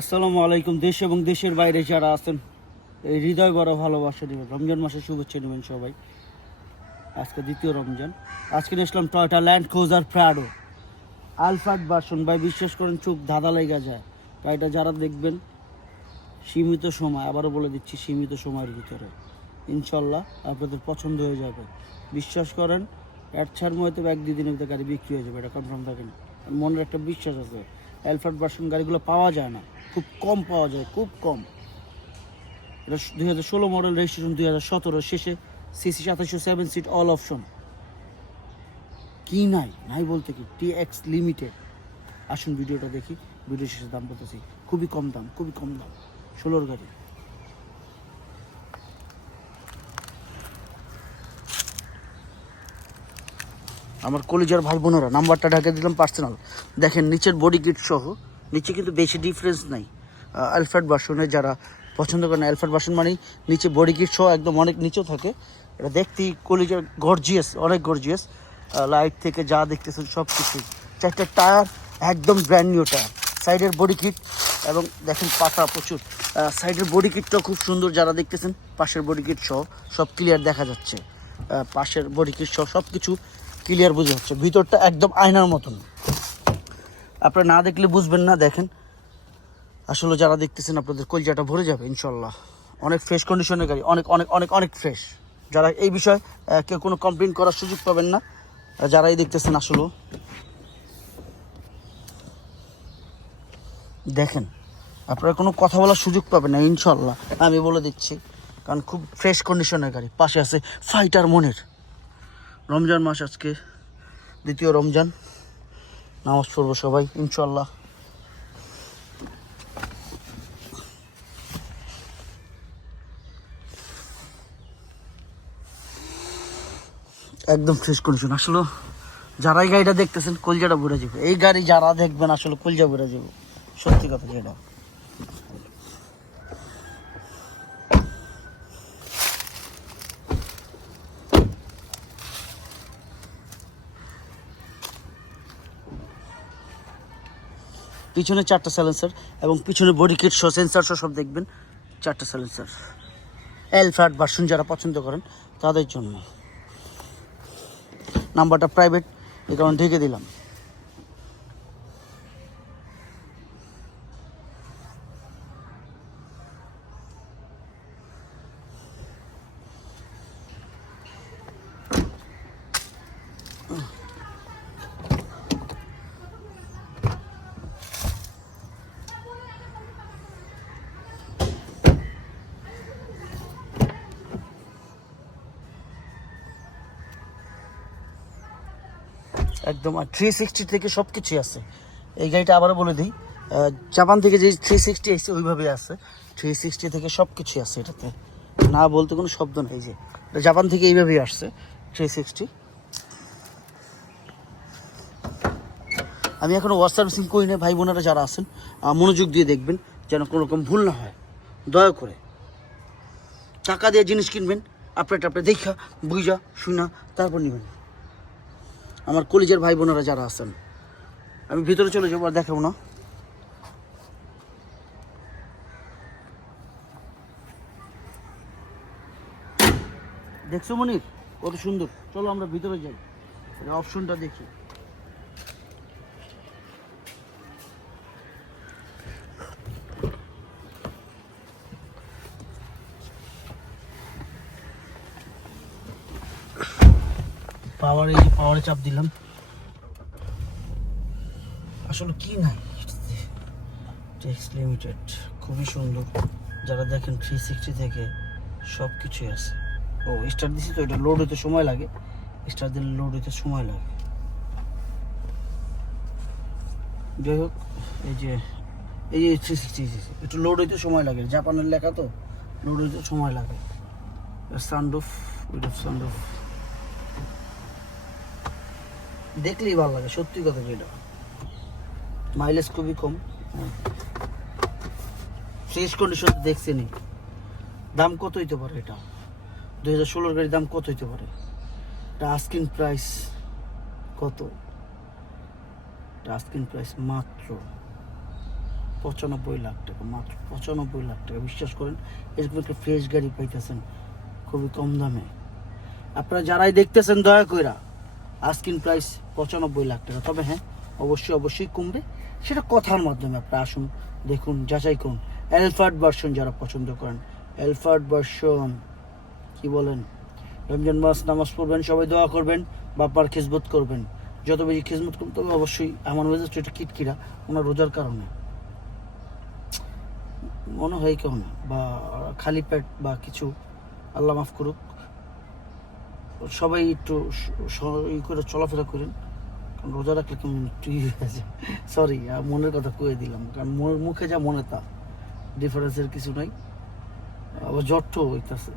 আসসালামু আলাইকুম, দেশ এবং দেশের বাইরে যারা আছেন, এই হৃদয় বড় ভালোবাসা নেবেন রমজান মাসের শুভেচ্ছা নেবেন সবাই। আজকে দ্বিতীয় রমজান। আজকে নিয়ে আসলাম Toyota Land Cruiser Prado. Alphard version. ভাই, বিশ্বাস করেন, চোখ ধাঁধা লেগে যায়। গাড়িটা যারা দেখবেন, সীমিত সময়, আবারও বলে দিচ্ছি, সীমিত সময়ের ভিতরে। ইনশাল্লাহ আপনাদের পছন্দ হয়ে যাবে। বিশ্বাস করেন এক ছাড় মধ্যে এক দুই দিনের ভিতরে গাড়ি বিক্রি হয়ে যাবে। এটা কনফার্ম থাকে না। মনের একটা বিশ্বাস আছে। অ্যালফার্ড ভার্সন গাড়িগুলো পাওয়া যায় না। খুব কম পাওয়া যায়, খুব কম। এটা দুই হাজার ষোলো মডেল রেজিস্ট্রেশন দুই হাজার সতেরো শেষে সিসি সাতাশশো সেভেন সিট অল অপশন কি নাই? নাই বলতে কি? টি এক্স লিমিটেড আসুন ভিডিওটা দেখি ভিডিও শেষে দাম বলতেছি। খুবই কম দাম, খুবই কম দাম। ষোলোর গাড়ি। আমার কলেজের ভাই বোনেরা, নাম্বারটা ঢাকে দিলাম পার্সোনাল দেখেন, নিচের বডি কিট সহ নিচে কিন্তু বেশি ডিফারেন্স নাই। অ্যালফ্রেড বাসনে যারা পছন্দ করেন অ্যালফ্রেড বাসন মানেই নিচে বডি কিট সহ একদম অনেক নিচেও থাকে। এটা দেখতেই কলেজের গর্জিয়াস অনেক গর্জিয়াস লাইট থেকে যা দেখতেছেন সব কিছু চারটে টায়ার একদম ব্র্যান্ড নিউ টায়ার সাইডের বডি কিট এবং দেখেন পাতা প্রচুর। সাইডের বডি কিটটাও খুব সুন্দর যারা দেখতেছেন, পাশের বডি কিট সহ সব ক্লিয়ার দেখা যাচ্ছে। পাশের বডি কিট সহ সব কিছু ক্লিয়ার বোঝা যাচ্ছে। ভিতরটা একদম আয়নার মতন। আপনারা না দেখলে বুঝবেন না, দেখেন। আসলে যারা দেখতেছেন, আপনাদের কলজাটা ভরে যাবে ইনশাল্লাহ অনেক ফ্রেশ কন্ডিশনের গাড়ি, অনেক অনেক অনেক অনেক ফ্রেশ যারা এই বিষয়ে কেউ কোনো কমপ্লেন করার সুযোগ পাবেন না যারাই দেখতেছেন আসলে দেখেন, আপনারা কোনো কথা বলার সুযোগ পাবেন না ইনশাল্লাহ আমি বলে দিচ্ছি, কারণ খুব ফ্রেশ কন্ডিশনের গাড়ি। পাশে আছে ফাইটার মনের। রমজান মাস আজকে, দ্বিতীয় রমজান। নামাজ পড়ব সবাই ইনশাল্লাহ একদম ফ্রেশ কন্ডিশন আসলে যারা এই গাড়িটা দেখতেছেন, কলজাটা ভরে যাবে। এই গাড়ি যারা দেখবেন, আসলে কলজা ভরে যাবে। সত্যি কথা যেটা। পিছনে চারটা সাইলেন্সার এবং পিছনে বডি কিট সহ সেন্সার সহ সব দেখবেন। চারটা সাইলেন্সার এল ফ্ল্যাট ভার্সন যারা পছন্দ করেন, তাদের জন্য। নাম্বারটা প্রাইভেট এই ঢেকে দিলাম। একদম, আর থ্রি সিক্সটি থেকে সব কিছুই আছে। এই গাড়িটা আবারও বলে দিই জাপান থেকে যে থ্রি সিক্সটি এসছে ওইভাবেই আছে। থ্রি সিক্সটি থেকে সব কিছুই আছে এটাতে। না বলতে কোনো শব্দ নেই যে। জাপান থেকে এইভাবেই আসছে থ্রি সিক্সটি আমি এখনও ওয়াশ সার্ভিসিং করি না ভাই বোনেরা যারা আছেন মনোযোগ দিয়ে দেখবেন, যেন কোনো রকম ভুল না হয়। দয়া করে টাকা দিয়ে জিনিস কিনবেন আপনি টাপড়ে দেখা, বুঝা, শুনা, তারপর নেবেন। আমার কলিজের ভাই বোনেরা যারা আছেন, আমি ভিতরে চলে যাব আর দেখাবো না। দেখছ মনির? কত সুন্দর। চলো আমরা ভিতরে যাই। অপশনটা দেখি। পাওয়ার এই পাওয়ারে চাপ দিলাম। আসলে কি নাই? টেক্স লিমিটেড খুবই সুন্দর। যারা দেখেন থ্রি সিক্সটি থেকে সব কিছুই আছে। ও স্টার দিছি তো, এটা লোড হতে সময় লাগে। স্টার দিলে লোড হতে সময় লাগে। যাই হোক, এই যে এই যে থ্রি সিক্সটি একটু লোড হইতে সময় লাগে। জাপানের লেখা তো লোড হইতে সময় লাগে। সানডুফ উইথ সানডুফ দেখলেই ভালো লাগে, সত্যি কথা যেটা। মাইলেজ খুবই কম। ফ্রেশ কন্ডিশন দেখছেনি দাম কত হইতে পারে এটা? দুই হাজার ষোলোর গাড়ির দাম কত হইতে পারে? এটা আস্কিন প্রাইস কত? এটা আস্কিন প্রাইস মাত্র পঁচানব্বই লাখ টাকা, মাত্র পঁচানব্বই লাখ টাকা। বিশ্বাস করেন, এরকম একটা ফ্রেশ গাড়ি পাইতেছেন, খুবই কম দামে। আপনারা যারাই দেখতেছেন, দয়া কইরা আস্কিন প্রাইস পঁচানব্বই লাখ টাকা। তবে হ্যাঁ অবশ্যই অবশ্যই কমবে। সেটা কথার মাধ্যমে আপনারা আসুন, দেখুন, যাচাই করুন। অ্যালফার্ড ভার্সন যারা পছন্দ করেন অ্যালফার্ড ভার্সন কি বলেন? রমজান মাস, নামাজ পড়বেন, সবাই দোয়া করবেন বাপার খেজমত করবেন। যত বেশি খেজমত করবেন তবে অবশ্যই আমার মেজাজটা একটু কিটকিরা ওনার রোজার কারণে। মনে হয় কেউ না, বা খালি পেট বা কিছু, আল্লাহ মাফ করুক। সবাই একটু ই করে চলাফেরা করেন। কারণ রোজা রাখলে কেমন একটু হয়ে যায়। সরি মনের কথা কয়ে দিলাম। কারণ মনের মুখে যা মনে তা। ডিফারেন্সের কিছু নাই। আবার জট্ট হইতেছে।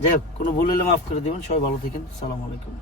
যাই হোক, কোনো ভুল হলে মাফ করে দেবেন। সবাই ভালো থাকেন। সালাম আলাইকুম।